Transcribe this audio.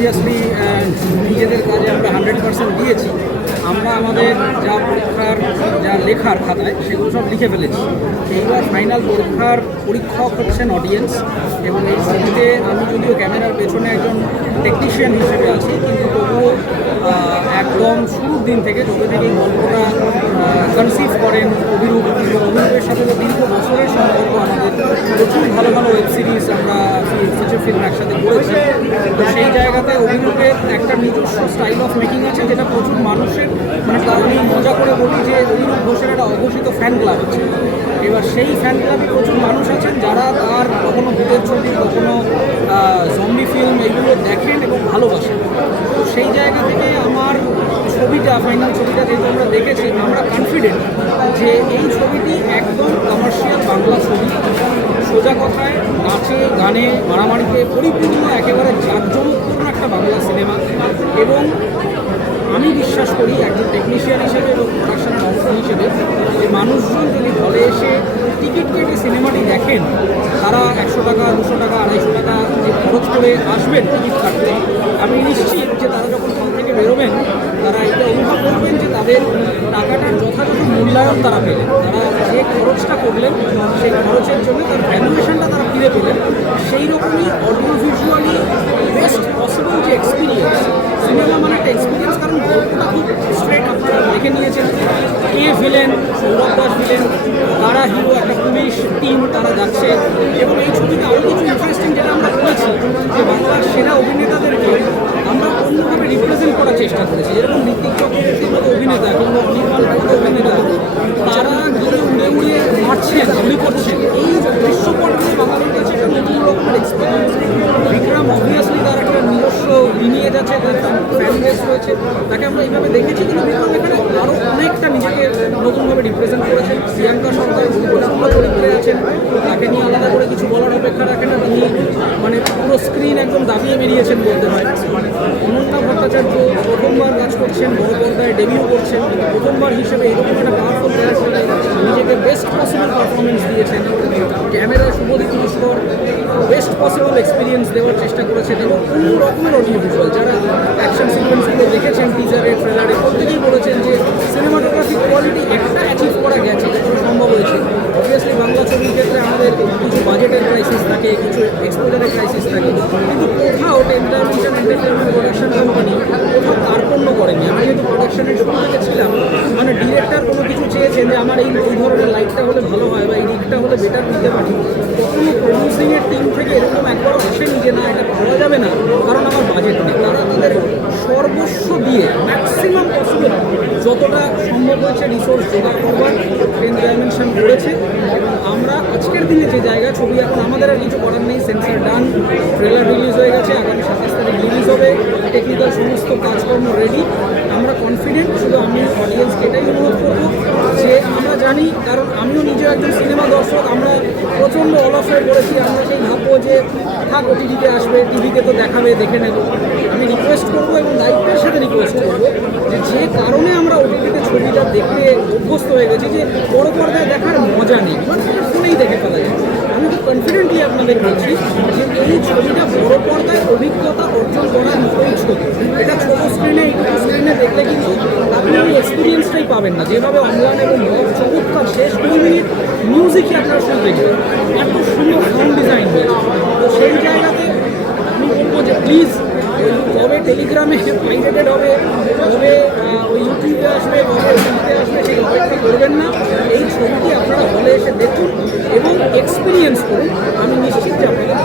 Obviously নিজেদের কাজে আমরা হান্ড্রেড পার্সেন্ট দিয়েছি। আমরা আমাদের যা পরীক্ষার, যা লেখার খাতায়, সেগুলো সব লিখে ফেলেছি। এইবার ফাইনাল পরীক্ষার পরীক্ষক হচ্ছেন অডিয়েন্স এবং এই ছবিতে আমি যদিও ক্যামেরার পেছনে একজন টেকনিশিয়ান হিসেবে আছি, কিন্তু তবুও একদম শুরুর দিন থেকে যবে থেকে গল্পটা কনসিভ করেন, অভিরূপ, অভিরূপের সাথে তো দীর্ঘ বছরের সম্পর্ক আমাদের প্রচুর ভালো ভালো ওয়েব সিরিজ আমরা ফিচার ফিল্ম একসাথে করেছি। তো সেই জায়গাতে অভিরূপের একটা নিজস্ব স্টাইল অফ মেকিং আছে, যেটা প্রচুর মানুষের মানে আমি মজা করে বলি যে অভিরূপ ঘোষের একটা অঘোষিত ফ্যান ক্লাব আছে। এবার সেই ফ্যান ক্লাবে প্রচুর মানুষ আছেন যারা তার কখনো ভূতের ছবি, কখনো জম্বি ফিল্ম এগুলো দেখেন এবং ভালোবাসেন। তো সেই জায়গা থেকে আমার ছবিটা ফাইনাল ছবিটা যেহেতু আমরা দেখেছি, আমরা কনফিডেন্ট যে এই ছবিটি একদম কমার্শিয়াল বাংলা ছবি। সোজা কথায় গানে মারামারিতে পরিপূর্ণ, একেবারে জাঁকজমকপূর্ণ একটা বাংলা সিনেমা। এবং আমি বিশ্বাস করি একজন টেকনিশিয়ান হিসেবে এবং প্রোডাকশনের অংশ হিসেবে যে মানুষজন যদি হলে এসে টিকিট কেটে সিনেমাটি দেখেন, তারা একশো টাকা, দুশো টাকা, আড়াইশো টাকা যে খরচ করে আসবেন টিকিট কাটতে, আমি নিশ্চিত যে তারা যখন হল থেকে বেরোবেন, তারা এটা অনুভব করবেন যে তাদের টাকাটার যথাযথ মূল্যায়ন তারা পেলেন। তারা যে খরচটা করলেন, সেই খরচের জন্য তার ভ্যালুয়েশনটা তারা ফিরে পেলেন। সেই রকমই অডিও ভিজুয়ালি বেস্ট পসিবল যে এক্সপিরিয়েন্স সিনেমা মানে একটা এক্সপিরিয়েন্স কারণ গল্পটা খুব স্ট্রেট দেখে নিয়েছেন। কে ভিলেন সৌরভ দাস ভিলেন তারা হিরো একটা পুলিশ টিম তারা যাচ্ছে। এবং এই ছবিতে আরও কিছু ইন্টারেস্টিং যেটা আমরা করেছি, যে বাংলার সেরা অভিনেতাদেরকে আমরা অন্যভাবে রিপ্রেজেন্ট করার চেষ্টা করেছি। যেরকম ঋতিক চক্রবর্তীর মতো অভিনেতা কিংবা অনির্বাণ মতো অভিনেতা তারা গিয়ে উড়ে উড়ে মারছেন গুলি করছেন এই দৃশ্যপটগুলো বাঙালির কাছে একটা নতুন রকমের এক্সপিরিয়েন্স বিক্রম অবভিয়াসলি তার একটা নিজস্ব লিনিয়েজ আছে তার ফ্যান বেস রয়েছে তাকে আমরা এইভাবে দেখেছি কিন্তু বিক্রম এখানে আরও অনেকটা নিজেকে নতুনভাবে রিপ্রেজেন্ট করেছেন। প্রিয়াঙ্কা সরকার গুরুত্বপূর্ণ চরিত্রে আছেন। তাকে নিয়ে আলাদা করে কিছু বলার অপেক্ষা রাখেন না। তিনি মানে পুরো স্ক্রিন একদম দাবিয়ে বেরিয়েছেন বলতে হয়। অনন্যা ভট্টাচার্য প্রথমবার কাজ করছেন, বড় পর্দায় ডেবিউ করছেন। প্রথমবার হিসেবে এরকম একটা পাওয়ারফুল ক্যারেক্টারে নিজেকে বেস্ট পসিবল পারফরমেন্স দিয়েছেন। Camera Subhadeep Naskar best possible experience দেওয়ার চেষ্টা করেছেন এবং কোনো রকমের অডিও ভিজুয়াল যারা অ্যাকশন সিকোয়েন্সগুলো দেখেছেন টিজারে ট্রেলারে প্রত্যেকেই বলেছেন যে সিনেমাটোগ্রাফি কোয়ালিটি একটা অ্যাচিভ করা গেছে যতটা সম্ভব হয়েছে অবভিয়াসলি বাংলা ছবির ক্ষেত্রে আমাদের কিছু বাজেটের ক্রাইসিস থাকে কিছু এক্সপোজারের ক্রাইসিস থাকে কিন্তু কোথাও ten dimension entertainment production company কোথাও কার্পণ্য করেনি। আমি যেহেতু প্রোডাকশনের থেকে ছিলাম মানে ডিরেক্টর কোনো কিছু চেয়েছে যে আমার এই এই ধরনের লাইটটা হলে ভালো হয় বা এই দিকটা হলে বেটার দিতে পারি। কখনো প্রডিউসিংয়ের টিম থেকে এরকম একবারও আসেনি যে না, এটা পাওয়া যাবে না, কারণ আমার বাজেট নেই। তারা তাদের সর্বস্ব দিয়ে ম্যাক্সিমাম পসিবল যতটা সম্ভব হয়েছে রিসোর্স জোগাড় করবার টেন ডাইমেনশন করেছে। আমরা আজকের দিনে যে জায়গা, ছবি এখন আমাদের আর কিছু করার নেই সেন্সার ডান ট্রেলার রিলিজ হয়ে গেছে, আগামী সাতাশ তারিখ হবে টেকনিক্যাল সমস্ত কাজকর্ম রেডি আমরা কনফিডেন্ট শুধু আমি অডিয়েন্সকে এটাই অনুরোধ করব যে আমরা জানি, কারণ আমিও নিজে একজন সিনেমা দর্শক, আমরা প্রচণ্ড অলস হয়ে পড়েছি। আমরা সেই ভাববো যে, থাক ওটিভিতে আসবে টিভিতে তো দেখাবে, দেখে নেব। আমি রিকোয়েস্ট করব এবং দায়িত্বের সাথে রিকোয়েস্ট করব যে যে কারণে আমরা ওটিভিতে ছবিটা দেখতে অভ্যস্ত হয়ে গেছি যে বড় পর্দায় দেখার মজা নেই। ফোনেই দেখে ফেলা যায় আমি খুব কনফিডেন্টলি আপনাদের বলছি যে এই ছবিটা বড় পর্দায় অভিজ্ঞতা অর্জন করার মতোই ছবি এটা ছোট স্ক্রিনে একটু স্ক্রিনে দেখলে কিন্তু আপনি ওই এক্সপিরিয়েন্সটাই পাবেন না। যেভাবে অম্লান এবং চমৎকার শেষ কুড়ি মিনিট মিউজিকই আপনারা শুনে দেখবেন এত সুন্দর সাউন্ড ডিজাইন হয়েছে। তো সেই জায়গাতে আমি বলব যে প্লিজ কবে টেলিগ্রামে পাইরেটেড হবে, কবে ওই ইউটিউবে আসবে, কবে ওটিভিতে আসবে, সেই অপেক্ষা করবেন না। এই ছবিটি আপনারা হলে এসে দেখুন এবং এক্সপিরিয়েন্স করুন। আমি নিশ্চিত যে আপনারা